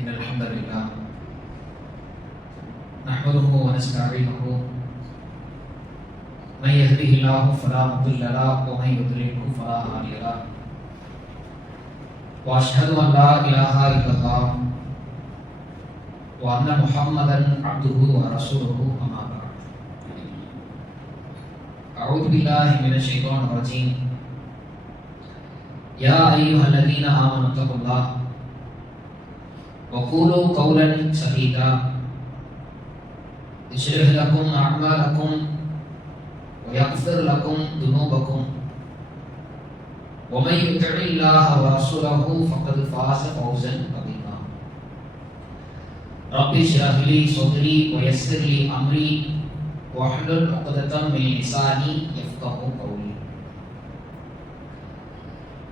إن الحمد لله نحمده ونستعينه. من يهده الله فلا مضل له ومن يضلله فلا هادي له. وأشهد أن لا إله إلا الله وأن محمدا عبده ورسوله أما بعد. أعوذ بالله من الشيطان الرجيم. يا أيها الذين آمنوا اتقوا الله وقولوا قولا سديدا يشرح لكم أعمالكم ويغفر لكم ذنوبكم ومن يطع الله ورسوله فقد فاز فوزا عظيما رب اشرح لي صدري ويسر لي أمري واحلل عقدة من لساني يفقه قولي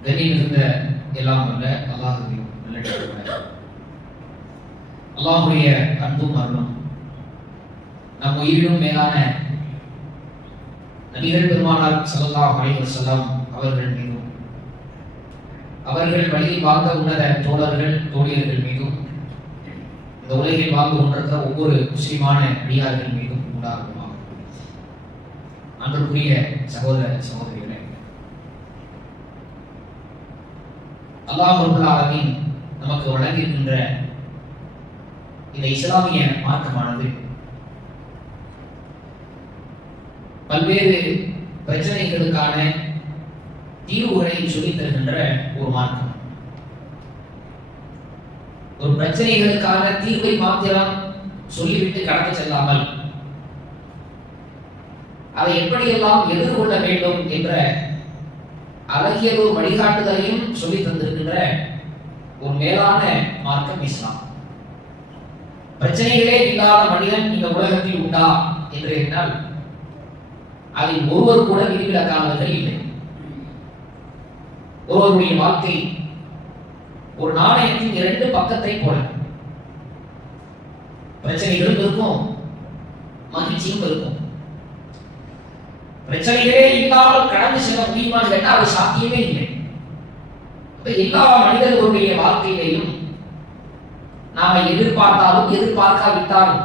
கனி மிகுந்த எல்லாம் வல்ல அல்லாஹுவின் நல்லடியார்களே அல்லாஹுடைய அன்பும் அருளும் நம் உயிரினும் மேலான நபிகள் பெருமானார் சல்லா அலைவர் சலாம் அவர்கள் மீதும் அவர்கள் வழியில் வாழ்ந்த உன்னத தோழர்கள் தோழியர்கள் மீதும் இந்த உலகில் வாழ்ந்து கொண்டிருக்கிற ஒவ்வொரு முஸ்லிமான அடியார்கள் மீதும் உண்டாகுமாக அன்றுக்குரிய சகோதர சகோதரிகளே அல்லாஹ் ரபுல் நமக்கு வழங்கியிருக்கின்ற இந்த இஸ்லாமிய மார்க்கமானது பல்வேறு பிரச்சனைகளுக்கான தீர்வுகளை சொல்லித் தருகின்ற ஒரு மார்க்கம். ஒரு பிரச்சனைகளுக்கான தீர்வை மாத்திரம் சொல்லிவிட்டு கடந்து செல்லாமல் அதை எப்படியெல்லாம் எதிர்கொள்ள வேண்டும் என்ற அழகிய ஒரு வழிகாட்டுதலையும் சொல்லி தந்திருக்கின்ற ஒரு மேலான மார்க்கம் இஸ்லாம். பிரச்சனைகளே இல்லாத மனிதன் இந்த உலகத்தில் உண்டா என்று கேட்டால் அதில் ஒருவர் கூட விதிவிலக்கானவர்கள் இல்லை. ஒருவருடைய வாழ்க்கை ஒரு நாணயத்தின் இரண்டு பக்கத்தை போல. பிரச்சனைகளும் இருக்கும் மகிழ்ச்சியும் இருக்கும். பிரச்சனைகளே இல்லாமல் கடந்து செல்ல முடியுமான்னு கேட்டால் அது சாத்தியமே இல்லை. எல்லா மனிதர்களுடைய வாழ்க்கையிலையும் நாம எதிர்பார்த்தாலும் எதிர்பார்க்காவிட்டாலும்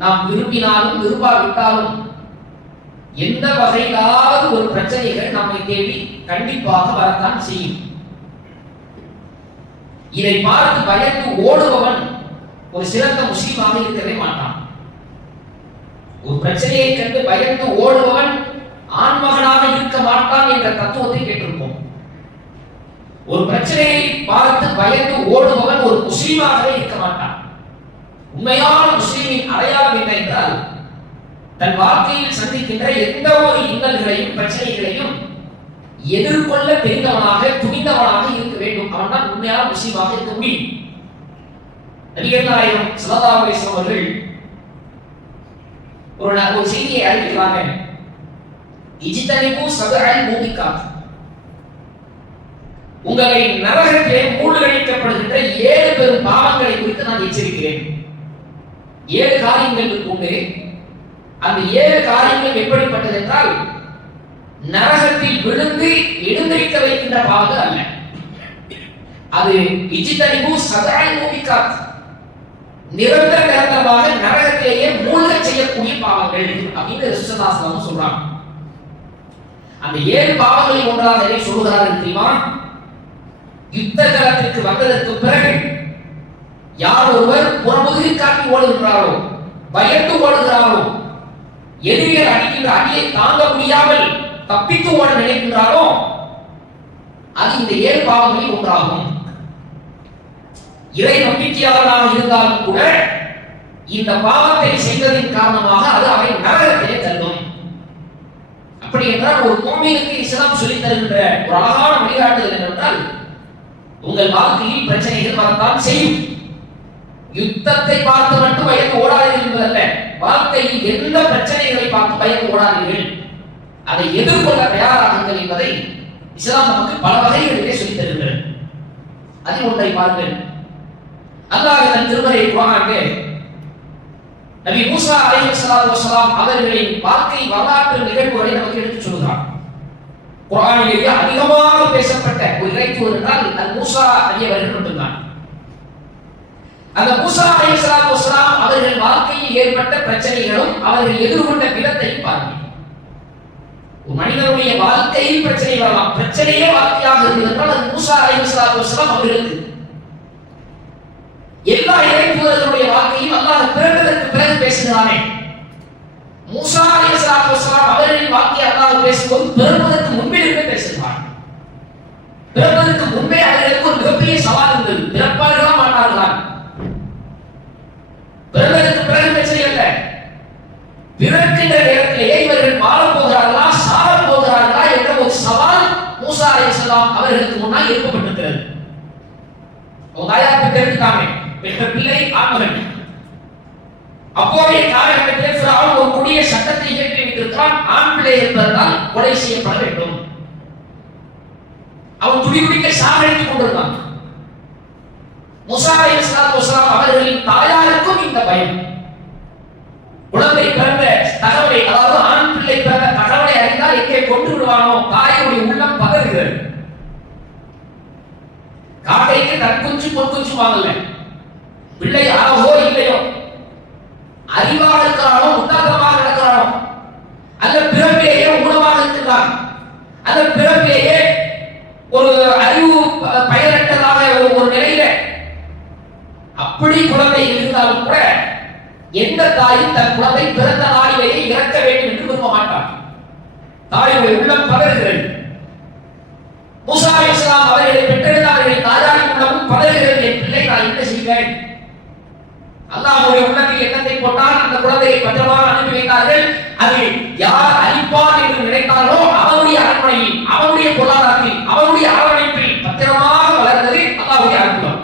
நாம் விரும்பினாலும் விரும்பாவிட்டாலும் எந்த வகையிலாவது ஒரு பிரச்சனைகள் நம்மை தேடி கண்டிப்பாக வரத்தான் செய்யும். இதை பார்த்து பயந்து ஓடுபவன் ஒரு சிறந்த முஸ்லீமாக இருக்கவே மாட்டான். ஒரு பிரச்சனையை கண்டு பயந்து ஓடுபவன் ஆண்மகனாக இருக்க மாட்டான் என்ற தத்துவத்தை கேட்டிருப்போம். ஒரு பிரச்சனையை பார்த்து பயந்து ஓடுபவன் ஒரு முஸ்லீமாகவே இருக்க மாட்டான். உண்மையான முஸ்லீமின் அடையாளம் என்ன என்றால் தன் வாழ்க்கையில் சந்திக்கின்ற எந்த ஒரு இன்னல்களையும் பிரச்சனைகளையும் எதிர்கொள்ள தெரிந்தவனாக துணிந்தவனாக இருக்க வேண்டும். அவன் தான் உண்மையான முஸ்லீமாக இருக்க முடியும். நபிகள் நாயகம் சல்லல்லாஹு அவர்கள் ஒரு ஒரு செய்தியை அறிவிக்கிறாங்க. இஜித்தனிபு சதுரல் மூதிக்காது உங்களை நரகத்திலே மூழ்கடிக்கப்படுகின்ற ஏழு பெரும் பாவங்களை குறித்து நான் எச்சரிக்கிறேன். ஏழு காரியங்கள் உண்டு அந்த ஏழு காரியங்கள் எப்படிப்பட்டது என்றால் நரகத்தில் விழுந்து எழுந்திருக்க வைக்கின்ற பாவங்கள் அல்ல. அது இஜித்தனிபு சதுரல் மூதிக்காத் நிரந்தர நிரந்தரமாக நரகத்திலேயே மூழ்க செய்யக்கூடிய பாவங்கள் அப்படின்னு ரிஷதாசனம் சொல்றாங்க அந்த ஏழு பாவங்களில் ஒன்றாக எதை சொல்லுகிறார்கள் தெரியுமா? யுத்த காலத்திற்கு வந்ததற்கு பிறகு யார் ஒருவர் புறமுதுகை காட்டி ஓடுகின்றாரோ பயந்து ஓடுகிறாரோ எதிரிகள் அடிக்கின்ற அடியை தாங்க முடியாமல் தப்பித்து ஓட நினைக்கின்றாரோ அது இந்த ஏழு பாவங்களில் ஒன்றாகும். இறை நம்பிக்கையாளராக இருந்தாலும் கூட இந்த பாவத்தை செய்ததின் காரணமாக அது அவரை நரகத்திலே தள்ளும். அப்படி என்றால் ஒரு மூமினுக்கு இஸ்லாம் சொல்லித் தருகின்ற ஒரு அழகான வழிகாட்டுதல் என்னவென்றால் உங்கள் வாழ்க்கையில் பிரச்சனைகள் வரத்தான் செய்யும். யுத்தத்தை பார்த்து மட்டும் பயந்து ஓடாதீர்கள் என்பதல்ல வாழ்க்கையில் எந்த பிரச்சனைகளை பார்த்து பயந்து ஓடாதீர்கள். அதை எதிர்கொள்ள தயாராகுங்கள் என்பதை இஸ்லாம் நமக்கு பல வகைகளிலே சொல்லித் தருகிறது. அதில் ஒன்றை பாருங்கள். அல்லாஹ் தன் திருமறை குரானிலே நபி மூசா அலைஹிஸ்ஸலாத்து வஸலாம் அவர்களின் வாழ்க்கை வரலாற்று நிகழ்வுகளை நமக்கு எடுத்துச் சொல்கிறார் குரானிலேயே அதிகமாக பேசப்பட்ட ஒரு இறைத்துவர் என்றால் அது மூசா நபி மட்டும்தான். அந்த மூசா அலைஹிஸ்ஸலாத்து வஸ்ஸலாம் அவர்கள் வாழ்க்கையில் ஏற்பட்ட பிரச்சனைகளும் அவர்கள் எதிர்கொண்ட விதத்தையும் பாருங்கள் ஒரு மனிதனுடைய வாழ்க்கையில் பிரச்சனை வரலாம். பிரச்சனையே வாழ்க்கையாக இருந்தது என்றால் அது மூசா அலைஹிஸ்ஸலாத்து வஸ்ஸலாம் அவர்களுக்கு. எல்லா இறைத்தூதர்களுடைய வாழ்க்கையும் அல்லாஹ் பிறந்ததற்கு பிறகு பேசுகிறானே. மூசா அலைஹிஸ்ஸலாத்து வஸ்ஸலாம் அவர்களின் வாக்கிய அல்லாஹ் பேசும்போது பிறப்பதற்கு முன்பே இருந்து பேசுகிறான் பிறப்பதற்கு முன்பே அவர்களுக்கு ஒரு மிகப்பெரிய சவால் இருந்தது. பிறப்பார்களா மாட்டார்களா? பிறந்ததற்கு பிறகு பிரச்சனை அல்ல பிறக்கின்ற நேரத்திலேயே இவர்கள் வாழப் போகிறார்களா சாரப் போகிறார்களா என்ற ஒரு சவால் மூசா அலைஹிஸ்ஸலாம் அவர்களுக்கு முன்னால் எழுப்பப்பட்டிருக்கிறது அவங்க தாயாருக்கு தெரிஞ்சுட்டாங்க பெற்ற பிள்ளை ஆண்மகன். அப்போதைய காலகட்டத்தில் ஃபிரௌன் ஒரு கொடிய சட்டத்தை இயற்றி வைத்திருக்கிறான். ஆண் பிள்ளை என்பதால் கொலை செய்யப்பட வேண்டும். அவன் துடி துடிக்க சாகடித்துக் கொண்டிருந்தான். முசா அலைஹிஸ்ஸலாத்து அவர்களின் தாயாருக்கும் இந்த பயம். குழந்தை பிறந்த தகவலை அதாவது ஆண் பிள்ளை பிறந்த தகவலை அறிந்தால் எங்கே கொண்டு விடுவானோ? தாயுடைய உள்ளம் பதறுகிறது. காட்டைக்கு தற்குஞ்சு பொற்குஞ்சு வாங்கல பிள்ளை அழகோ இல்லையோ? அறிவாக இருக்கிறானோ உத்தாகமாக இருக்கிறானோ அந்த பிறப்பையே ஊனமாக இருக்கிறான் அந்த பிறப்பையே ஒரு அறிவு பயனற்றதாக ஒரு- நிலையில அப்படி குழந்தை இருந்தாலும் கூட எந்த தாயும் தன் குழந்தை பிறந்த நாளிலேயே இறக்க வேண்டும் என்று விரும்ப மாட்டார் தாயுடைய உள்ளம் பதறுகிறது. மூசா இஸ்லாம் அவர்களை பெற்றெடுத்தார்கள். தாயாரின் உள்ளமும் பதறுகிறது. என் பிள்ளை நான் என்ன செய்வேன்? அல்லாஹ்வுடைய உள்ளத்தில் எண்ணத்தை போட்டால் அந்த குழந்தையை பத்திரமாக அனுப்பி வைத்தார்கள் அது யார் அழிப்பார் என்று நினைத்தார்களோ அவனுடைய அரண்மனையில் அவனுடைய பொருளாதாரத்தில் அவனுடைய அரவணைப்பில் பத்திரமாக வளர்ந்தது அல்லாஹ்வுடைய அற்புதம்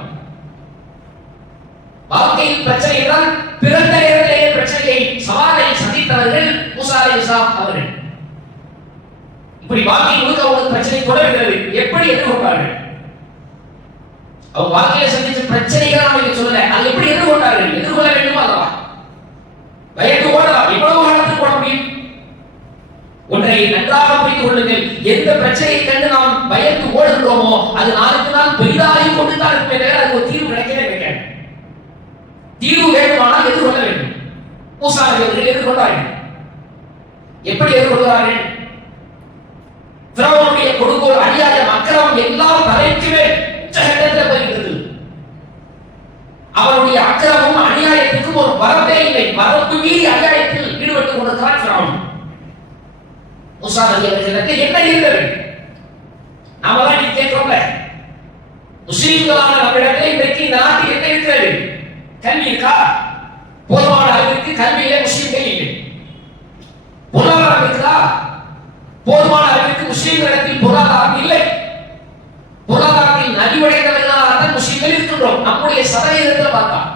வாழ்க்கையில் பிரச்சனை என்றால் பிறந்த நேரத்திலேயே பிரச்சனையை சவாலை சந்தித்தவர்கள் மூசா அலைஹிஸ்ஸலாம் அவர்கள். இப்படி வாழ்க்கை முழுக்க அவங்களுக்கு பிரச்சனை தொடர்கிறது. எப்படி எதிர்கொண்டார்கள் அவங்க வாழ்க்கையில சந்திச்ச பிரச்சனைகள் அவங்க சொல்லல. அது எப்படி எதிர்கொண்டார்கள்? எதிர்கொள்ள வேண்டுமோ அதெல்லாம் பயந்து ஓடலாம். எவ்வளவு காலத்துக்கு ஓட முடியும். ஒன்றை நன்றாக புரிந்து கொள்ளுங்கள். எந்த பிரச்சனையை கண்டு நாம் பயந்து ஓடுகிறோமோ அது நாளுக்கு நாள் பெரிதாகி கொண்டு தான் இருக்குமே தவிர அது ஒரு தீர்வு கிடைக்கவே கிடைக்காது. தீர்வு வேண்டுமானால் எதிர்கொள்ள வேண்டும். மூசா அவர்கள் எதிர்கொண்டார்கள். எப்படி எதிர்கொள்கிறார்கள்? திரவனுடைய கொடுக்கோள் அடியாத அக்கிரமம் எல்லாம் அநியாயத்துக்கும் ஒரு வரம்பே இல்லை வரம்பு மீறி அநியாயத்தில் ஈடுபட்டுக் கொண்டிருக்கிறார் பிறவன் மூசா நபி அவர்களுக்கு என்ன இருந்தது? நாம தான் நீ கேட்கிறோம்ல முஸ்லீம்களான நம்மிடத்தில் இன்றைக்கு இந்த நாட்டில் என்ன இருக்கிறது? கல்வி இருக்கா? போதுமான அளவிற்கு கல்வியிலே முஸ்லீம்கள் இல்லை. பொருளாதாரம் இருக்குதா? போதுமான அளவிற்கு முஸ்லீம்களிடத்தில் பொருளாதாரம் இல்லை. பொருளாதாரத்தில் நலிவடைந்தவர்களாக தான் முஸ்லிம்கள் இருக்கின்றோம். நம்முடைய சதவீதத்தில் பார்த்தா.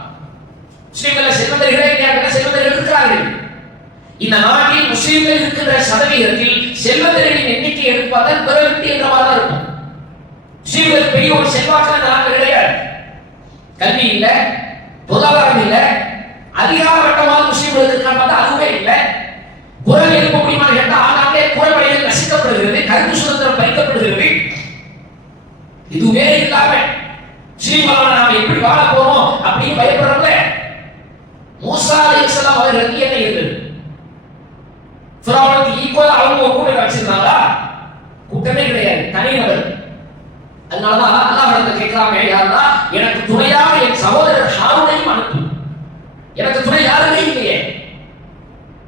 முஸ்லிம்கள் செல்வந்தர்களே இல்லையா செல்வந்தர்கள் இருக்கிறார்கள். இந்த நாட்டில் முஸ்லிம்கள் இருக்கின்ற சதவீதத்தில் செல்வந்தர்களின் எண்ணிக்கை எடுப்பதால் பிறவிட்டு என்ற மாதிரி தான் இருக்கும் முஸ்லிம்கள் பெரிய ஒரு செல்வாக்கான நாடு கிடையாது. கல்வி இல்லை பொருளாதாரம் இல்லை அதிகார வட்டமாக முஸ்லிம்களுக்கு இருக்கான்னு பார்த்தா அதுவே இல்லை. குரல் எழுப்ப முடியுமா கேட்டால் ஆனாலே குரல் நசிக்கப்படுகிறது கருத்து சுதந்திரம் பறிக்கப்படுகிறது. இதுவே இல்லாம ஸ்ரீமலா நாம எப்படி வாழ போறோம் அப்படின்னு பயப்படுறோம்ல. மூசா அலைஹிஸ்ஸலாம் அவர்களுக்கு என்ன இருந்தது ஃபிரௌனுக்கு ஈக்குவலா அவங்க கூட வச்சிருந்தாங்களா? கூட்டமே கிடையாது தனிநபர். அதனாலதான் அல்லாஹ் இடத்துல கேட்கலாமே யாருன்னா எனக்கு துணையாக என் சகோதரர் ஹாரூனையும் அனுப்பு. எனக்கு துணை யாருமே இல்லையே.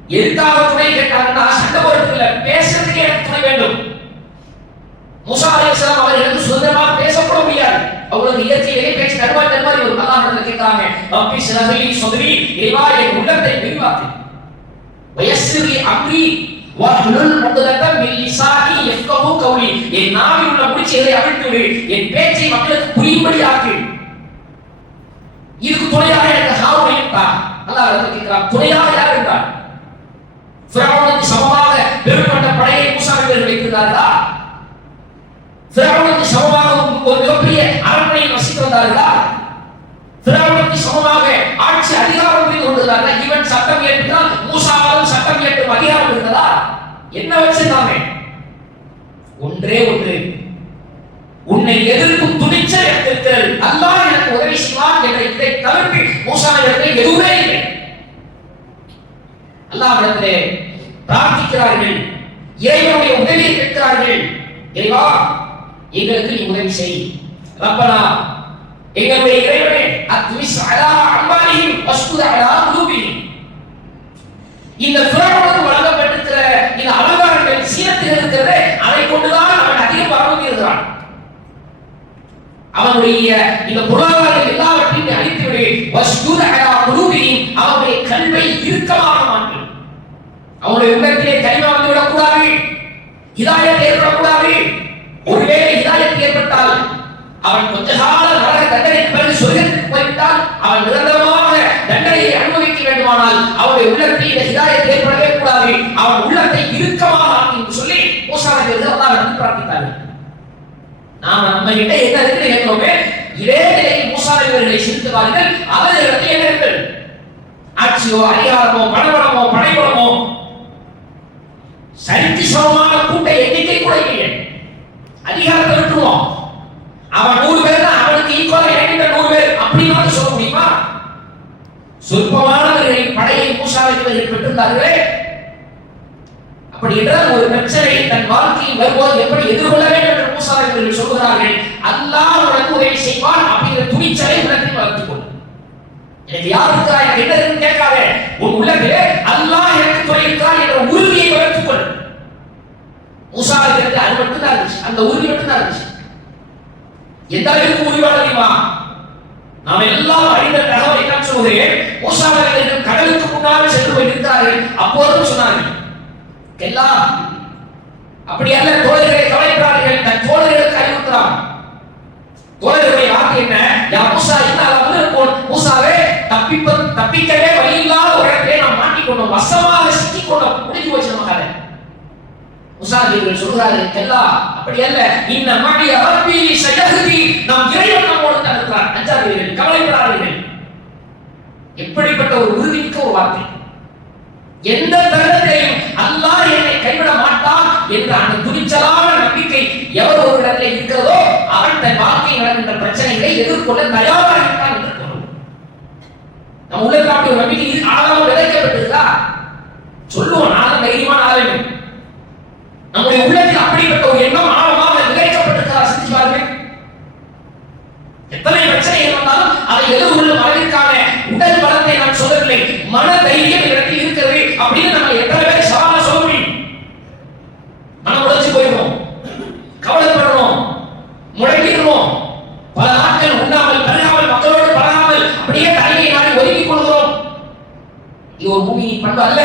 எதுக்காக துணை கேட்டாங்கன்னா சண்டை போறதுக்கு இல்லை பேசுறதுக்கே எனக்கு துணை வேண்டும். முசா அலைஹிஸ்ஸலாம் அவர்களுக்கு சுதந்திரமாக பேசக்கூட முடியாது அவங்களுக்கு இயற்கையிலேயே பேச்சு தருவாய் தருவாய் ஒரு அல்லாஹ் கேட்கிறாங்க. ரப்பி ஷ்ரஹ்லி ஸத்ரி இறைவா என் உள்ளத்தை விரிவாக்கு. வயஸ்ஸிர்லி அம்ரி வஹ்லுல் உக்ததம் மின் லிசானி யஃப்கஹு கௌலி. என் நாவில் உள்ள முடிச்சுகளை அவிழ்த்து விடு என் பேச்சை மக்களுக்கு புரியும்படி ஆக்கு. இதுக்கு துணையாக எனக்கு ஹாரூனை இருந்தார் அல்லாஹ் கேட்கிறான். துணையாக யார் இருந்தார் ஃபிரௌனுக்கு சமமாக பெரும்பட்ட படையை மூசா வைத்திருந்தார்களா? திராவிடத்து சமமாக ஒரு மிகப்பெரிய அரண்மனையை வசித்து வந்தார்களா? திராவிடத்து சமமாக ஆட்சி அதிகாரம் புரிந்து கொண்டிருந்தார்களா? இவன் சட்டம் ஏற்றுதான் மூசாவாலும் சட்டம் ஏற்றும் அதிகாரம் இருந்ததா என்ன வச்சிருந்தாங்க ஒன்றே ஒன்று. உன்னை எதிர்க்கும் துணிச்சல் எனக்கு அல்லாஹ் எனக்கு உதவி செய்வான் என்ற இதை தவிர்த்து மூசாவிடத்தை எதுவுமே இல்லை. அல்லாஹ்விடத்திலே பிரார்த்திக்கிறார்கள். இறைவனுடைய உதவியை கேட்கிறார்கள். இறைவா எங்களுக்கு நீ உதவி செய். ரப்பனா எங்களுடைய இறைவனே அத்மிஸ் அலா அம்பாலிஹிம் வஸ்குத அலா குலூபிஹிம் இந்த பிறகு வழங்கப்பட்டிருக்கிற இந்த அலங்காரங்கள் சீனத்தில் இருக்கிறது அதை கொண்டுதான் அவன் அதிக பரவி இருக்கிறான் அவனுடைய இந்த பொருளாதாரம் எல்லாவற்றையும் அழித்து விடு. வஸ்குத அலா குலூபிஹிம் அவனுடைய கல்வை இறுக்கமாக மாற்று அவனுடைய உள்ளத்திலே கனிமா வந்து விடக்கூடாது ஹிதாயத் ஏற்படக்கூடாது. ஒருவேளை அவன் கொஞ்ச கால நரக தண்டனை பிறகு சொர்க்கத்துக்கு போய்விட்டால் அவன் நிரந்தரமாக தண்டனையை அனுபவிக்க வேண்டுமானால் அவனுடைய உள்ளத்தில் இந்த ஹிதாயத் ஏற்படவே கூடாது. அவன் உள்ளத்தை இறுக்கமாக என்று சொல்லி மூசாவிலிருந்து அல்லாஹ் வந்து பிரார்த்தித்தார்கள். நாம் நம்ம கிட்ட என்ன இருக்கு கேட்கிறோமே இதே நிலையில் மூசானவர்களை சிரித்துவார்கள் அவர்களிடத்தில் என்ன ஆட்சியோ அதிகாரமோ பணபலமோ படைபலமோ சரிக்கு சமமான கூட்ட எண்ணிக்கை கூட இல்லை. அதிகாரத்தை விட்டுருவோம். அவன் நூறு பேர் தான் அவனுக்கு ஈக்குவலா என்கிட்ட நூறு பேர். அப்படின்னு சொல்ல முடியுமா? சொற்பமானவர்களின் படையை மூசாவைகள் பெற்றிருந்தார்களே. அப்படி என்றால் ஒரு பிரச்சனை தன் வாழ்க்கையில் வரும்போது எப்படி எதிர்கொள்ள வேண்டும் என்று மூசாவைகள் சொல்கிறார்கள் அல்லாஹ் உனக்கு உதவி செய்வான் அப்படிங்கிற துணிச்சலை உனக்கு வளர்த்துக் கொள்ளும் எனக்கு யார் இருக்கா எனக்கு என்ன இருக்குன்னு கேட்காத. உன் உள்ளத்திலே அல்லாஹ் எனக்கு துணை இருக்கிறார் என்ற உறுதியை வளர்த்துக் கொள். மூசாவிற்கு அது மட்டும் தான் இருந்துச்சு. அந்த உறுதி மட்டும் தான் இருந்துச்சு. எந்த அளவுக்கு உறுதியோட தெரியுமா? நாம் எல்லாம் அறிந்த தகவல் என்ன சொல்கிறேன் மூசாவிற்கு கடலுக்கு முன்னால் சென்று போய் நிற்கிறார்கள் அப்போதும் சொன்னார்கள் எல்லாம் அப்படி அல்ல தோழர்களை கவலைப்படாதீர்கள். தன் தோழர்களுக்கு அறிவுறுத்துறான் தோழர்களுடைய வாக்கு என்ன? யா மூசா என்ன அமர்ந்திருப்போம் மூசாவே தப்பிப்ப தப்பிக்கவே வழி இல்லாத ஒரு இடத்திலே நாம் மாட்டிக்கொண்டோம். வசமா சிக்கிக்கொண்டோம் முடிஞ்சு போச்சு நம்ம கதை முசாதிகள் சொல்றாரு எல்லா அப்படி அல்ல. இன்ன மணி அரபி சயஹதி நாம் இறைவன் நம்மோடு தடுக்கிறார் அஞ்சாதீர்கள் கவலைப்படாதீர்கள். எப்படிப்பட்ட ஒரு உறுதிமிக்க ஒரு வார்த்தை. எந்த தருணத்திலையும் அல்லாஹ் என்னை கைவிட மாட்டான் என்ற அந்த துணிச்சலான நம்பிக்கை எவர் ஒரு இடத்துல இருக்கிறதோ அவன் தன் வாழ்க்கையில் நடக்கின்ற பிரச்சனைகளை எதிர்கொள்ள தயாராக இருக்கான் என்று பொருள். நம்ம உள்ளத்தில் அப்படி ஒரு நம்பிக்கை இரு- ஆழமாக விதைக்கப்பட்டிருக்கா? சொல்லுவோம் நானும் தைரியமான ஆளுமை நம்முடைய உள்ளத்தில் அப்படிப்பட்ட ஒரு எண்ணம் ஆழமாக விதைக்கப்பட்டிருக்கிறதா சிந்திச்சு பாருங்க எத்தனை பிரச்சனை வந்தாலும் அதை எதிர்கொள்ளும் அளவிற்கான உடல் பலத்தை நான் சொல்லவில்லை. மன தைரியம் எனக்கு இருக்கிறது அப்படின்னு நம்ம எத்தனை பேரை சவாலா சொல்ல முடியும் மனம் உடைச்சு போயிடுவோம் கவலைப்படுறோம் முழங்கிடுவோம் பல நாட்கள் உண்ணாமல் பருகாமல் மக்களோடு பழகாமல் அப்படியே தலையை மாறி ஒதுக்கிக் கொள்கிறோம் இது ஒரு பூமியின் பண்பு அல்ல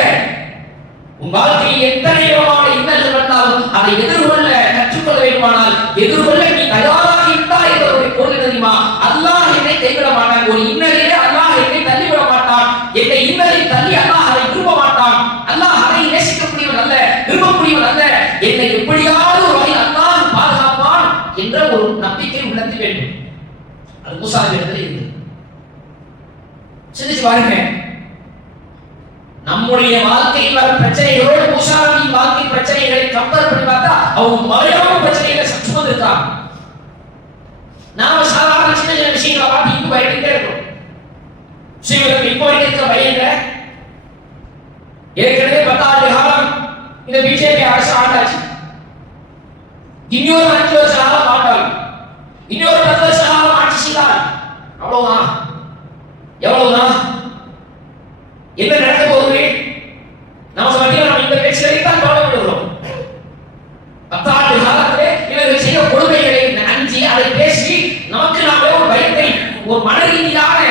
உன் வாழ்க்கையில் எத்தனை விதமான இன்னல்கள் வந்தாலும் அதை எதிர்கொள்ள கற்றுக்கொள்ள வேண்டுமானால் எதிர்கொள்ள நீ தயாராக இருந்தாய் என்பதனுடைய பொருள் தெரியுமா? அல்லாஹ் என்னை கைவிட மாட்டான். ஒரு இன்னலிலே அல்லாஹ் என்னை தள்ளிவிட மாட்டான். என்னை இன்னலை தள்ளி அல்லாஹ் அதை விரும்ப மாட்டான். அல்லாஹ் அதை நேசிக்கக்கூடியவன் அல்ல விரும்பக்கூடியவன் அல்ல. என்னை எப்படியாவது ஒரு வகையில் அல்லாஹ் பாதுகாப்பான் என்ற ஒரு நம்பிக்கை உணர்த்தி வேண்டும். அது மூசாவிடத்தில் இருக்குது சிந்திச்சு பாருங்க. நம்முடைய வாழ்க்கையில் வர பிரச்சனைகளோடு மூசாவின் வாழ்க்கை பிரச்சனைகளை கம்பேர் பண்ணி பார்த்தா அவங்க மலையான பிரச்சனைகளை சற்று வந்திருக்காங்க நாம சாதாரண சின்ன சின்ன விஷயங்களை பார்த்து இன்னும் பயந்துட்டே இருக்கோம். சிவருக்கு இப்போ இருக்கிற பையங்க ஏற்கனவே பத்தாண்டு காலம் இந்த பிஜேபி அரசு ஆண்டாச்சு. இன்னொரு அஞ்சு வருஷ காலம் ஆண்டாங்க இன்னொரு பத்து வருஷ காலம் ஆட்சி செய்தார் அவ்வளவுதான். எவ்வளவுதான்? என்ன நடக்க போகுது நமக்கு மத்தியில் நம்ம இந்த பேச்சுகளை தான் கவலைப்படுகிறோம் பத்தாண்டு காலத்திலே இவர்கள் செய்த கொடுமைகளை அஞ்சி அதை பேசி நமக்கு நாமே ஒரு பயத்தை ஒரு மன ரீதியான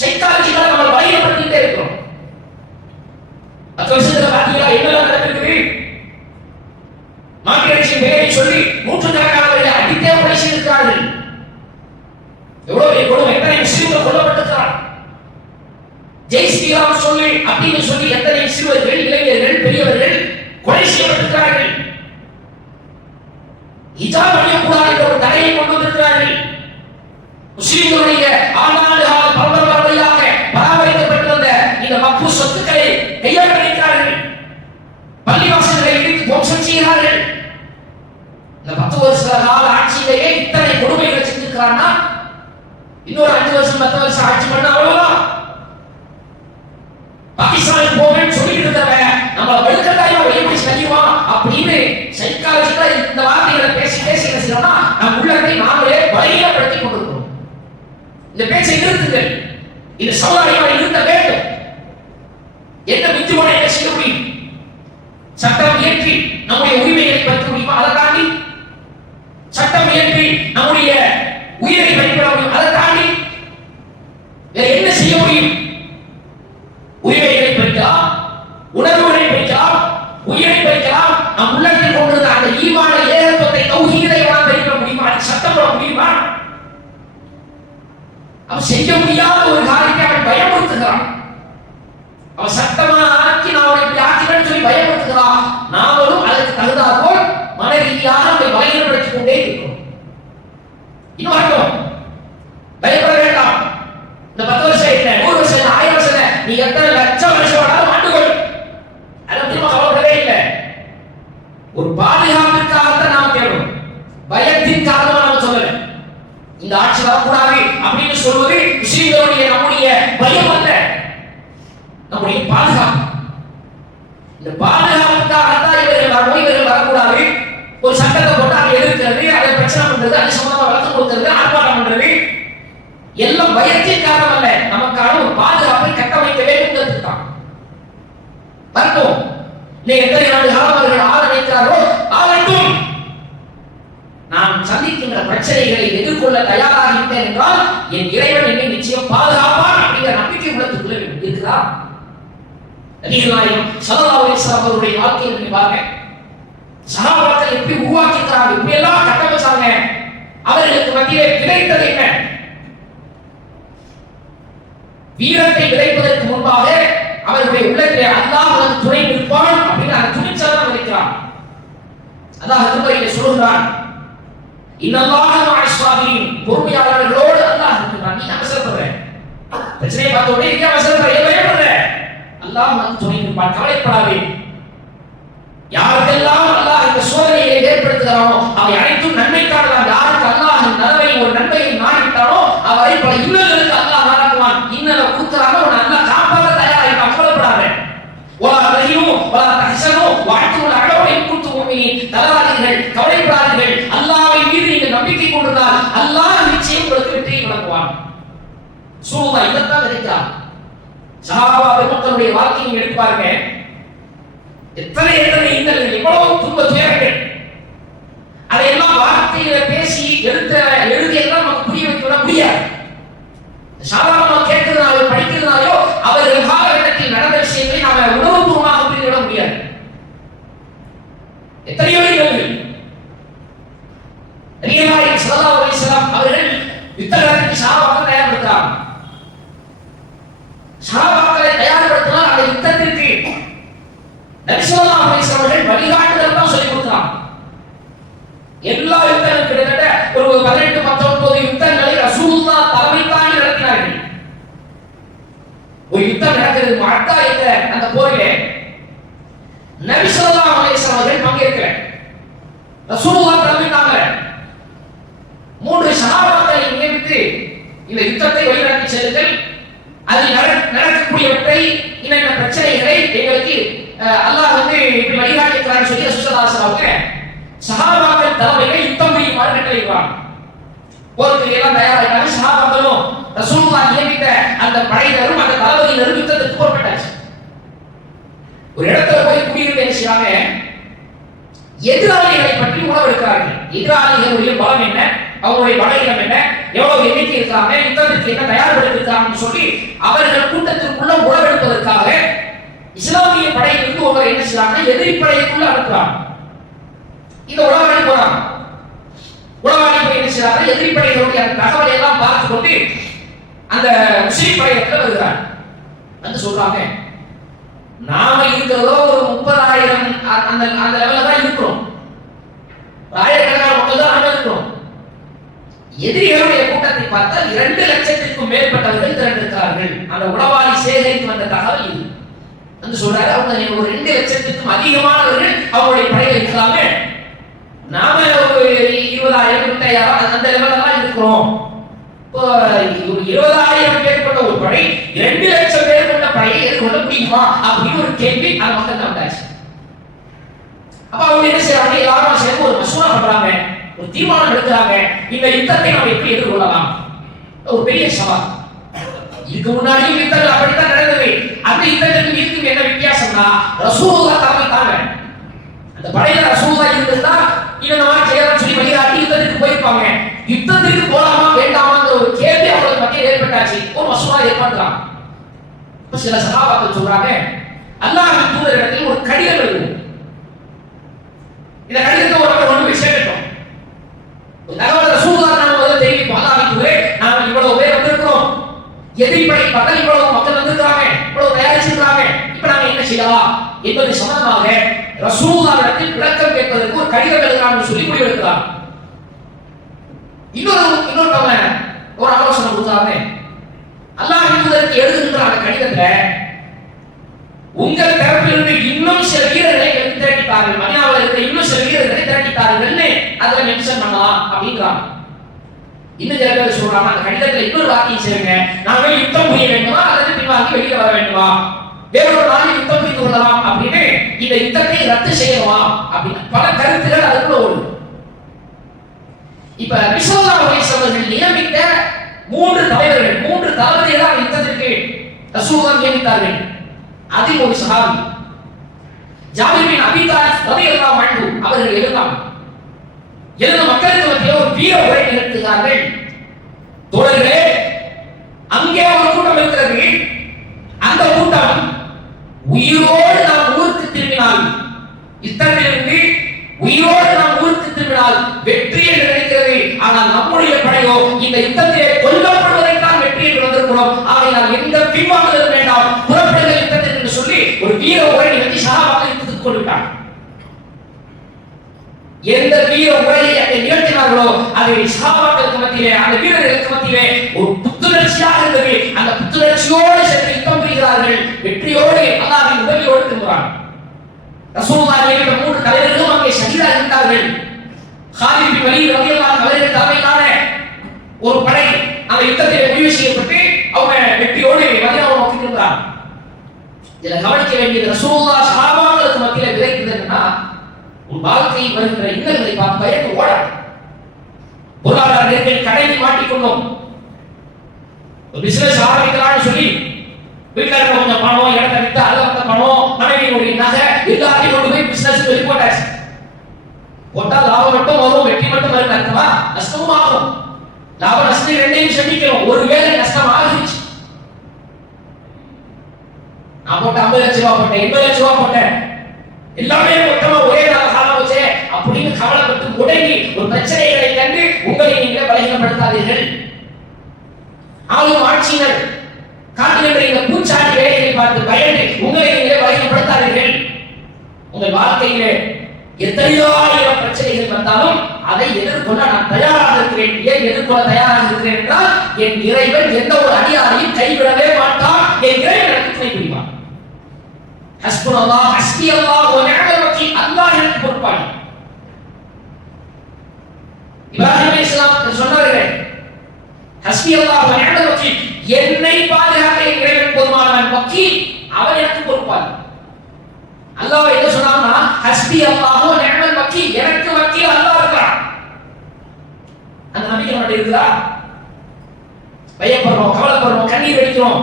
சைக்காலஜிக்காக நம்ம பயன்படுத்திட்டே இருக்கிறோம். பத்து வருஷத்துல பாத்தீங்களா என்னெல்லாம் நடந்திருக்குது? மார்க்கெட் பெயரை சொல்லி நூற்றுக்கணக்கானவர்களை அடித்தே கொலை இருக்கிறார்கள் எவ்வளவு பெரிய கொடுமை எத்தனை முஸ்லீம்கள் கொல்லப்பட்டிருக்கிறார்? ஜெய் ஸ்ரீராம் சொல்லி அப்படின்னு சொல்லி எத்தனை சிறுவர்கள் இளைஞர்கள் பெரியவர்கள் கொலை செய்யப்பட்டிருக்கிறார்கள்? ஹிஜாப் அணியக்கூடாது என்ற ஒரு தடையை கொண்டு வந்திருக்கிறார்கள். முஸ்லிம்களுடைய ஆண்டாண்டு கால பரம்பரையாக பராமரிக்கப்பட்டிருந்த இந்த மப்பு சொத்துக்களை கையாள பள்ளிவாசல்களை இடித்து துவம்சம் செய்கிறார்கள். இந்த பத்து வருஷ கால ஆட்சியிலேயே இத்தனை கொடுமைகளை செஞ்சிருக்கிறான்னா இன்னொரு அஞ்சு வருஷம் பத்து வருஷம் ஆட்சி பண்ண அவ்வளவுதான். பாகிஸ்தானுக்கு போவேன்னு சொல்லிட்டு இருந்தவன் நம்ம வெளுக்கட்டாயமா வெளியே போய் செய்வான் அப்படின்னு சைக்காலஜிக்கலா இந்த வார்த்தைகளை பேசி பேசி என்ன செய்யணும்னா நம் உள்ளத்தை நாமளே பலகீனப்படுத்தி கொண்டிருக்கோம் இந்த பேச்சை நிறுத்துங்கள். இந்த சமுதாயம் நிறுத்த வேண்டும். என்ன மிஞ்சுவனை செய்ய முடியும்? சட்டம் இயற்றி நம்முடைய உரிமைகளை பற்றி முடியுமா அதை தாண்டி சட்டம் இயற்றி நம்முடைய உயிரை பயன்பட முடியும் அதை தாண்டி வேற என்ன செய்ய முடியும் உரிமைகளை பறிக்கலாம் உணர்வுகளை பறிக்கலாம் உயிரை பறிக்கலாம் நம் உள்ளத்தில் கொண்டிருந்த அந்த ஈமான ஏகத்துவத்தை தௌஹீதை எல்லாம் பறிக்க முடியுமா அது சட்டம் போட முடியுமா அவன் செய்ய முடியாத ஒரு காரியத்தை அவன் பயமுறுத்துகிறான் அவன் சட்டமா ஆக்கி நான் அவனை இப்படி ஆக்கிறேன்னு சொல்லி பயமுறுத்துகிறான் நாமளும் அதற்கு தகுந்தாற் போல் மன ரீதியாக நம்மை பலகீனப்படுத்திக் கொண்டே இருக்கிறோம் இன்னும் வரட்டும் பயப்பட வேண்டாம் இந்த பத்து வருஷம் இல்லை நூறு வருஷம் இல்லை ஆயிரம் வருஷம் இல்லை நீ எத்தனை லட்சம் வருஷம் வேணாலும் ஆண்டுகொள் அதை பத்தி நம்ம கவலைப்படவே இல்லை ஒரு பாதுகாப்பிற்காகத்தான் நாம் தேடும் பயத்தின் காரணமா நம்ம சொல்லல. இந்த ஆட்சி வரக்கூடாது அப்படின்னு சொல்வது முஸ்லிம்களுடைய நம்முடைய பயம் அல்ல. நம்முடைய பாதுகாப்பு. இந்த பாதுகாப்புக்காகத்தான் இவர்கள் வரணும் இவர்கள் வரக்கூடாது. ஒரு சட்டத்தை போட்டு அதை எதிர்க்கிறது அதை பிரச்சனை பண்றது அது சம்பந்தமா வளர்த்து கொடுக்கிறது ஆர்ப்பாட்டம் பண்றது. எல்லாம் பயத்தின் காரணம் அல்ல. நமக்கான ஒரு பாதுகாப்பை கட்டமைக்க வேண்டும் தான் வரட்டும் நீ எத்தனை ஆண்டு காலம் அவர்கள் நான் சந்திக்கின்ற பிரச்சனைகளை எதிர்கொள்ள தயாராக இருந்தேன் என்றால் என் இறைவன் என்னை நிச்சயம் பாதுகாப்பான் அப்படிங்கிற நம்பிக்கை உள்ளத்துக்குள்ள இருக்கிறா? நபிகளாயும் சல்லல்லாஹு அலைஹி வஸல்லம் அவருடைய வாழ்க்கையை நீங்க பாருங்க. சஹாபாக்கள் எப்படி உருவாக்கிக்கிறாங்க இப்படி எல்லாம் கட்டமைச்சாங்க அவர்களுக்கு மத்தியிலே கிடைத்தது என்ன? வீரத்தை விதைப்பதற்கு முன்பாக அவர்களுடைய உள்ளத்திலே அல்லாஹ் துணை நிற்பான் அப்படின்னு அந்த துணிச்சல் தான் அதான் அல்லாஹ் திருமறையிலே சொல்கிறான் பொறுமையாளர்களோடு அல்லாஹ் இருக்கிறான். நீ அவசரப்படுற பிரச்சனையை பார்த்த உடனே நீ அவசரப்படுற ஏன் பயப்படுற? அல்லாஹ் வந்து துணை நிற்பான். கவலைப்படாதே. யாருக்கெல்லாம் அல்லாஹ் இந்த சோதனையை ஏற்படுத்துகிறானோ அவை அனைத்தும் நன்மைக்கானதான் யாருக்கு அல்லாஹ் நலவை ஒரு நன்மையை நாடிவிட்டானோ அவரை பல இன்னல்களுக்கு அல்லாஹ் நாடுவான் இன்னலை கொடுக்கிறானோ அவன் அல்லாஹ் காப்பாற்ற தயாராக கவலைப்படாத. ஒலா ரஹீமும் ஒலா தஹசனும் வாழ்த்தும் சூழலா இதைத்தான் விதைக்கிறான் சஹாபா பெருமக்களுடைய வாழ்க்கையை எடுப்பாருங்க எத்தனை எத்தனை இன்னல்கள் எவ்வளவு துன்ப துயரங்கள். அதையெல்லாம் வார்த்தையில பேசி எழுத்த எழுதி எல்லாம் நமக்கு புரிய வைக்கல முடியாது. சாதாரணமா கேட்கிறதுனாலோ படிக்கிறதுனாலோ அவர்கள் காலகட்டத்தில் நடந்த விஷயங்களை நாம உணவுபூர்வமாக புரிந்துவிட முடியாது. எத்தனையோ நிகழ்வுகள் நபிகளாரின் சலதா அலிஸ்லாம் அவர்கள் யுத்த காலத்தில் சாதாரண சகாபாக்களை தயார்படுத்தினால் அந்த யுத்தத்திற்கு நபி ஸல்லல்லாஹு அவர்கள் வழிகாட்டுதல் தான் சொல்லி கொடுத்தாங்க எல்லா யுத்தங்களும் கிட்டத்தட்ட ஒரு பதினெட்டு பத்தொன்பது யுத்தங்களை ரசூல்லா தலைமை தாண்டி நடத்தினார்கள். ஒரு யுத்தம் நடக்கிறது மட்டா என்ற அந்த போரிலே நபி ஸல்லல்லாஹு அலைஹி வஸல்லம் அவர்கள் பங்கேற்கல. ரசூலுல்லா தலைமை தாங்கல மூன்று சகாபாக்களை நியமித்து இந்த யுத்தத்தை வழிநடத்தி செல்லுங்கள். அதில் நட- நடக்கக்கூடியவற்றை இன்னென்ன பிரச்சனைகளை எங்களுக்கு அல்லாஹ் வந்து இப்படி சொல்லி ரசூலுல்லாஹி அவங்க சகாபாக்கள் தலைமைகள் யுத்தம் புரியுமாறு கட்டளையிடுவாங்க போருக்கு எல்லாம் தயாராகிறாங்க சகாபாக்களும் ரசூல்லா நியமித்த அந்த படையினரும் அந்த தளபதியினரும் யுத்தத்துக்கு புறப்பட்டாச்சு. ஒரு இடத்துல போய் குடியிருந்து என்ன செய்வாங்க? எதிராளிகளை பற்றி உணவெடுக்கிறார்கள். எதிராளிகளுடைய பலம் என்ன? அவங்களுடைய படையிடம் என்ன? எவ்வளவு எண்ணிக்கை இருக்காங்க யுத்தத்திற்கு என்ன தயார்படுத்திருக்காங்கன்னு சொல்லி அவர்கள் கூட்டத்திற்குள்ள உழவெடுப்பதற்காக இஸ்லாமிய படையிலிருந்து ஒருவர் என்ன செய்றாங்க எதிரி படைக்குள்ள அனுப்புறாங்க. இந்த உழவாடி போறாங்க. உழவாடி போய் என்ன செய்யறாங்க எதிரி படையினுடைய அந்த தகவலை எல்லாம் பார்த்து கொண்டு அந்த முஸ்லிம் படையிடத்துல வருகிறாங்க வந்து சொல்றாங்க நாம இருக்கிறதோ ஒரு முப்பதாயிரம் அந்த அந்த லெவல்ல தான் இருக்கிறோம். ஆயிரக்கணக்கான மக்கள் தான் நாம இருக்கிறோம். எதிரிகளுடைய கூட்டத்தை பார்த்தால் இரண்டு லட்சத்திற்கும் மேற்பட்டவர்கள் திரண்டிருக்கிறார்கள். அந்த உளவாளி சேகரித்து வந்த தகவல் இது. வந்து சொல்றாரு அவங்க ஒரு ரெண்டு லட்சத்துக்கும் அதிகமானவர்கள் அவங்களுடைய படையில் இருக்கிறாங்க நாம ஒரு இருபதாயிரம் இருபத்தாயிரம் அந்த- லெவலெல்லாம் இருக்கிறோம். இப்போ ஒரு இருபதாயிரம் பேர் கொண்ட ஒரு படை இரண்டு லட்சம் பேர் கொண்ட படையை எதிர்கொள்ள முடியுமா? அப்படின்னு ஒரு கேள்வி அந்த மக்கள் வந்தாச்சு. அப்ப அவங்க என்ன செய்யறாங்க எல்லாரும் சேர்ந்து ஒரு மசூரா பண்றாங்க. ஒரு தீர்மானம் எடுக்கிறாங்க. இந்த யுத்தத்தை நம்ம எப்படி எதிர்கொள்ளலாம்? ஒரு பெரிய சவால். இதுக்கு முன்னாடியும் யுத்தங்கள் அப்படித்தான் நடந்தது. அந்த யுத்தத்துக்கு இதுக்கும் என்ன வித்தியாசம்னா ரசூலுல்லா தலைமைத்தாங்க அந்த படையில ரசூலுல்லா இருந்திருந்தா இவன் இந்த மாதிரி செய்யலாம் சொல்லி வழிகாட்டி யுத்தத்துக்கு போயிருப்பாங்க. யுத்தத்துக்கு போலாமா வேண்டாமாங்கிற ஒரு கேள்வி அவங்களுக்கு மத்தியில் ஏற்பட்டாச்சு. ஒரு மசூலா ஏற்படுத்தலாம் இப்ப சில சகாபாக்கள் சொல்றாங்க அல்லாஹ் தூதர் தூதரிடத்தில் ஒரு கடிதம் எழுதுவோம். இந்த கடிதத்தை ஒரு ஒன்று கொண்டு போய் சேர்க்கட்டும். தகவல் ரசூலுல்லாஹ் நாம முதல்ல தெரிவிப்போம். அல்லாஹ் நாம இவ்வளவு பேர் வந்திருக்கிறோம். எதிரிப்படை பக்கம் இவ்வளவு மக்கள் வந்திருக்காங்க இவ்வளவு தயாரிச்சிருக்காங்க இப்ப நாங்க என்ன செய்யலாம் என்பது சம்பந்தமாக ரசூலுல்லாஹிடத்தில் விளக்கம் கேட்பதற்கு ஒரு கடிதம் எழுதலாம்னு சொல்லி முடிவெடுக்கலாம் இன்னொரு இன்னொருத்தவங்க ஒரு ஆலோசனை கொடுத்தாங்க. அல்லாஹ் தூதருக்கு எழுதுகின்ற அந்த கடிதத்துல உங்கள் தரப்பிலிருந்து இன்னும் சில வீரர்களை எடுத்து திரட்டித்தார்கள் மதினாவில் இருக்கிற இன்னும் சில வீரர்களை திரட்டித்தார்கள்னு அதுல மென்ஷன் பண்ணலாம் அப்படின்றாங்க இன்னும் சில பேர் சொல்றாங்க அந்த கடிதத்துல இன்னொரு வாக்கியம் சேருங்க. நாங்கள் யுத்தம் புரிய வேண்டுமா? அல்லது பின்வாங்கி வெளியே வர வேண்டுமா? வேறொரு நாளில் யுத்தம் புரிந்து கொள்ளலாம் அப்படின்னு இந்த யுத்தத்தை ரத்து செய்யணுமா? அப்படின்னு பல கருத்துகள் அதுக்குள்ள ஓடுது. இப்ப விசோதா வயசு அவர்கள் நியமித்த மூன்று தலைவர்கள் மூன்று தளபதிகள் தான் யுத்தத்திற்கு ரசூலுல்லாஹ் நியமித்தார்கள். அதில் ஒரு சஹாபி ஜாபிரின் பின் அபி தாலிப் அன்ஹு அவர்கள் எழுந்தாங்க. எழுந்த மக்களுக்கு மத்தியில் ஒரு வீர உரை நிகழ்த்துகிறார்கள். தோழர்களே அங்கே ஒரு கூட்டம் இருக்கிறது. அந்த கூட்டம் உயிரோடு நாம் ஊருக்கு திரும்பினால் யுத்தத்திலிருந்து உயிரோடு நாம் ஊருக்கு திரும்பினால் வெற்றி என்று நினைக்கிறது. ஆனால் நம்முடைய படையோ இந்த யுத்தத்திலே கொல்லப்படுவதைத்தான் வெற்றி என்று வந்திருக்கிறோம். ஆகையால் எந்த பின்வாங்குதலும் வேண்டாம் புறப்படுகிற யுத்தத்தில் என்று சொல்லி ஒரு வீர உரை நிகழ்த்தி சகாபாக்கள் யுத்தத்துக்கு கொண்டுவிட்டார் எந்த வீர உரையை அதை நிகழ்த்தினார்களோ அதை சகாபாக்களுக்கு மத்தியிலே அந்த வீரர்களுக்கு மத்தியிலே ஒரு புத்துணர்ச்சியாக இருந்தது. அந்த புத்துணர்ச்சியோடு சென்று யுத்தம் புரிகிறார்கள். வெற்றியோடு அல்லாவின் உதவியோடு திரும்புகிறார் ரசூலுல்லாஹி என்ற மூன்று தலைவர்களும் அங்கே ஷஹீதா இருந்தார்கள். ஹாலித் பின் வலீத் ரலியல்லாஹு அன்ஹு தலைமையிலான ஒரு படை அந்த யுத்தத்தில் முடிவு செய்யப்பட்டு அவங்க வெற்றியோடு மதீனாவை நோக்கி திரும்புகிறாங்க இதுல கவனிக்க வேண்டியது ரசூல்லா சஹாபாக்களுக்கு மத்தியில விதைக்குது என்னன்னா உன் வாழ்க்கையை வருகிற இன்னல்களை பார்த்து பயந்து ஓட பொருளாதார நெருக்கடி கடையில் மாட்டிக்கொண்டோம் ஒரு பிசினஸ் ஆரம்பிக்கலாம்னு சொல்லி வீட்டுல இருக்க கொஞ்சம் பணம் இடத்த வித்து அதுல வந்த பணம் மனைவியினுடைய நகை எல்லாத்தையும் கொண்டு போய் பிசினஸ் வெளி போட்டாச்சு. போட்டா லாபம் மட்டும் வரும் வெற்றி மட்டும் வரும் அர்த்தமா? நஷ்டமும் ஆகும். லாப நஷ்டம் ரெண்டையும் சந்திக்கிறோம் ஒருவேளை நஷ்டமாக ஆகிடுச்சு நான் போட்ட ஐம்பது லட்ச ரூபா போட்டேன் எண்பது லட்ச ரூபா போட்டேன். எல்லாமே மொத்தமா ஒரே நாள் காலம் அப்படின்னு கவலைப்பட்டு முடங்கி ஒரு பிரச்சனைகளை கண்டு உங்களை நீங்களே பலகீனப்படுத்தாதீர்கள். ஆளும் ஆட்சியினர் காட்டுகின்ற இந்த பூச்சாண்டி வேலைகளை பார்த்து பயந்து உங்களை நீங்களே பலகீனப்படுத்தாதீர்கள். உங்கள் வாழ்க்கையிலே எத்தனையோ ஆயிரம் பிரச்சனைகள் வந்தாலும் அதை எதிர்கொள்ள நான் தயாராக இருக்கிறேன். ஏன் எதிர்கொள்ள தயாராக இருக்கிறேன் என்றால் என் இறைவன் எந்த ஒரு அடியாரையும் கைவிடவே மாட்டான். என் இறைவன் எனக்கு துணை ஹஸ்புனல்லா ஹஸ்புனல்லாஹ் ஹஸ்பி அல்லாஹ் வ நிஅமல் வக்கீல் அல்லாஹ் எனக்கு பொறுப்பாளி இப்ராஹிம் அலைஹிஸ்ஸலாம் சொன்னார்கள் ஹஸ்பி அல்லா வ நிஅமல் வக்கீல் என்னை பாதுகாக்க இறைவன் போதுமானவன் வக்கீல் அவன் எனக்கு பொறுப்பாளி அல்லாஹ் என்ன சொன்னான்னா ஹஸ்பி அல்லாஹ் வ நிஅமல் வக்கீல் எனக்கு வக்கீல் அல்லாஹ் இருக்கிறான் அந்த நம்பிக்கை மட்டும் இருக்குதா? பயப்படுறோம் கவலைப்படுறோம் கண்ணீர் வெடிக்கிறோம்.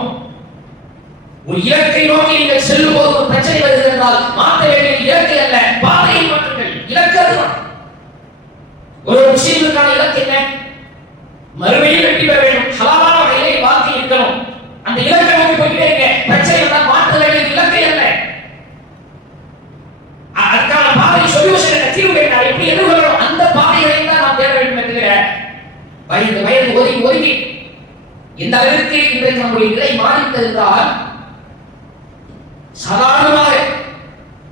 ஒரு இலக்கை நோக்கி நீங்கள் செல்லும் போது ஒரு பிரச்சனை வருகிறது என்றால் மாற்ற வேண்டிய இலக்கை அல்ல. பாதையை மாற்றுங்கள். இலக்கு அதுதான் ஒரு முஸ்லீமுக்கான இலக்கு என்ன? மறுமையில் வெற்றி பெற வேண்டும். ஹலாலான வகையிலே வாழ்க்கை இருக்கணும். அந்த இலக்கை நோக்கி போயிட்டே இருங்க. பிரச்சனை வந்தால் மாற்ற வேண்டிய இலக்கை அல்ல அதற்கான பாதை சொல்யூஷன் என்ன? தீர்வு என்ன? எப்படி எதிர்கொள்ளணும் அந்த பாதைகளை தான் நாம் தேட வேண்டும் தவிர வயது வயது ஒதுங்கி ஒதுங்கி. இந்த அளவிற்கு இன்றைக்கு நம்முடைய நிலை மாறிவிட்டது என்றால் சாதாரணமாக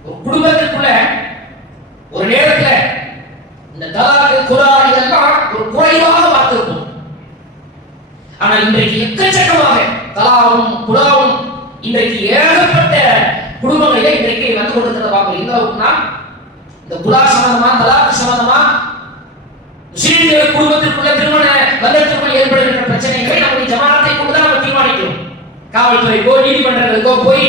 ஒரு குடும்பத்திற்குள்ள ஒரு நேரத்தில் இந்த தலாக்கு குரா இதெல்லாம் ஒரு குறைவாக பார்த்திருப்போம். ஆனால் இன்றைக்கு எக்கச்சக்கமாக தலாவும் குடாவும் இன்றைக்கு ஏகப்பட்ட குடும்பங்களிலே இன்றைக்கு வந்து கொடுக்கிறத பார்க்கணும். எந்த அளவுக்குனா இந்த குலா சம்பந்தமா தலாக்கு சம்பந்தமா முஸ்லீம்கள் குடும்பத்திற்குள்ள திருமண பந்தத்திற்குள் ஏற்படுகின்ற பிரச்சனைகளை நம்முடைய ஜமானத்தை கொண்டு தான் நம்ம தீர்மானிக்கிறோம். காவல்துறைக்கோ நீதிமன்றங்களுக்கோ போய்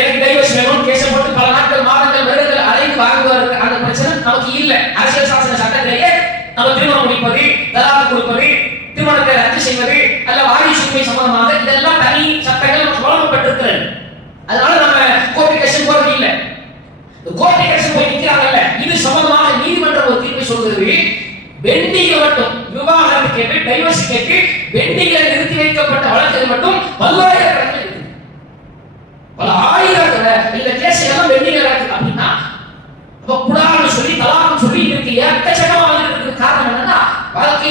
எனக்கு டைவர்ஸ் வேணும் கேச போட்டு பல நாட்கள் மாதங்கள் வருடங்கள் அலைந்து வாங்குவார்கள் அந்த பிரச்சனை நமக்கு இல்லை. அரசியல் சாசன சட்டத்திலேயே நம்ம திருமணம் முடிப்பது தலாக்கு கொடுப்பது திருமணத்தை ரத்து செய்வது அல்ல வாரிசு உரிமை சம்பந்தமாக இதெல்லாம் தனி சட்டங்கள் நமக்கு வழங்கப்பட்டிருக்கிறது. அதனால நம்ம கோர்ட்டு கேஸ் போறது இல்லை. கோர்ட்டு கேஸ் போய் நிற்கிறாங்கல்ல இது சம்பந்தமாக நீதிமன்றம் ஒரு தீர்ப்பு சொல்கிறது பெண்டிங்க மட்டும் விவாகரத்து கேட்டு டைவர்ஸ் கேட்டு வெண்டிகளை நிறுத்தி வைக்கப்பட்ட வழக்குகள் மட்டும் பல்லாயிரக்கணக்கில் இருக்கு பல ஆயிரம் இந்த கேஸ் எல்லாம் பெண்டிங்ல இருக்கு அப்படின்னா அப்ப குடான்னு சொல்லி தலான்னு சொல்லி இதுக்கு எக்கச்சக்கமா இருக்கிறதுக்கு காரணம் என்னன்னா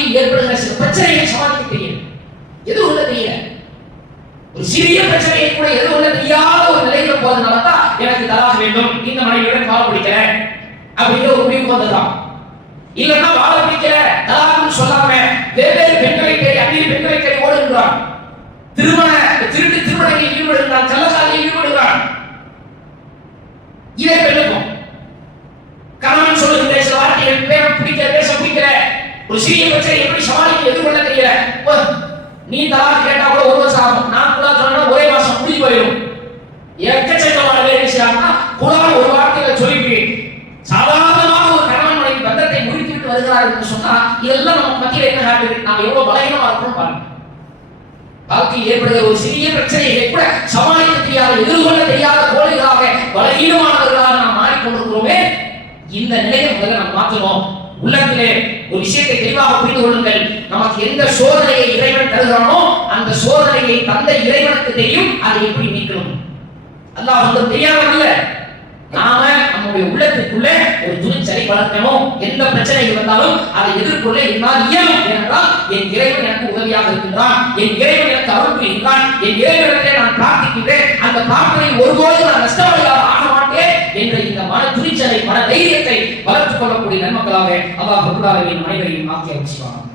வாழ்க்கையில் ஏற்படுகிற சில பிரச்சனைகளை சமாளிக்க தெரியல எதுவும் உள்ள தெரியல? ஒரு சிறிய பிரச்சனையை கூட எதுவும் உள்ள தெரியாத ஒரு நிலையில போறதுனால தான் எனக்கு தலாக் வேண்டும். இந்த மனைவியுடன் வாழ பிடிக்கிறேன் அப்படிங்கிற ஒரு முடிவு வந்ததுதான். இல்லைன்னா வாழ பிடிக்கிற தலாக்னு சொல்லாம வெவ்வேறு பெண்களை தேடி அந்நிய பெண்களை தேடி ஓடுகிறான். திருமண திருட்டு திருமணங்களில் ஈடுபடுகிறான் கள்ளசாலையில் ஈடுபடுகிறான். இதே பெண்ணுக்கும். கணவன் சொல்லுகின்ற சில வார்த்தைகள் பேர பிடிக்கிற பேச பிடிக்கிற ஒரு சிறிய பிரச்சனை எப்படி சமாளிக்க எதிர்கொள்ள தெரியல. ஓ, நீ தலா கேட்டா கூட ஒரு வருஷம் ஆகும். நான் குலா சொன்னா ஒரே மாசம் முடிஞ்சு போயிடும். எக்கச்சக்கமான பேர் என்ன செய்யறாங்கன்னா குலால் ஒரு வார்த்தையில சொல்லிட்டு சாதாரணமாக ஒரு கணவன் மனைவி பந்தத்தை முடித்துவிட்டு வருகிறார் என்று சொன்னா இதெல்லாம் நம்ம மத்தியில் என்ன காட்டுது? நாம் எவ்வளவு பலகீனமா இருக்கணும் பாருங்க. வாழ்க்கையில் ஏற்படுகிற ஒரு சிறிய பிரச்சனைகளை கூட சமாளிக்க தெரியாத எதிர்கொள்ள தெரியாத கோழைகளாக பலகீனமானவர்களாக நாம் மாறிக்கொண்டிருக்கிறோமே இந்த நிலையை முதல்ல நாம் மாற்றணும் உள்ளத்திலே ஒரு விஷயத்தை தெளிவாக புரிந்து கொள்ளுங்கள். நமக்கு எந்த சோதனையை இறைவன் தருகிறானோ அந்த சோதனையை தந்த இறைவனுக்கு தெரியும். அதை எப்படி நீக்கணும் அல்லாஹ் வந்து தெரியாம இல்ல. நாம நம்முடைய உள்ளத்துக்குள்ள ஒரு துணிச்சலை வளர்க்கணும். எந்த பிரச்சனைகள் வந்தாலும் அதை எதிர்கொள்ள என்னால் இயலும். என்றால் என் இறைவன் எனக்கு உதவியாக இருக்கின்றான். என் இறைவன் எனக்கு அருள் புரிகின்றான். என் இறைவனத்தை நான் பிரார்த்திக்கின்றேன். அந்த பிரார்த்தனை ஒருபோதும் நான் நஷ்டவழியாக ஆக மாட்டேன் என்ற இந்த மன துணிச்சலை மன தைரியத்தை வளர்த்துக் கொள்ளக்கூடிய நன்மக்களாக அல்லாஹ் பொருளாதார அனைவரையும் ஆக்கிய வச்சுவாங்க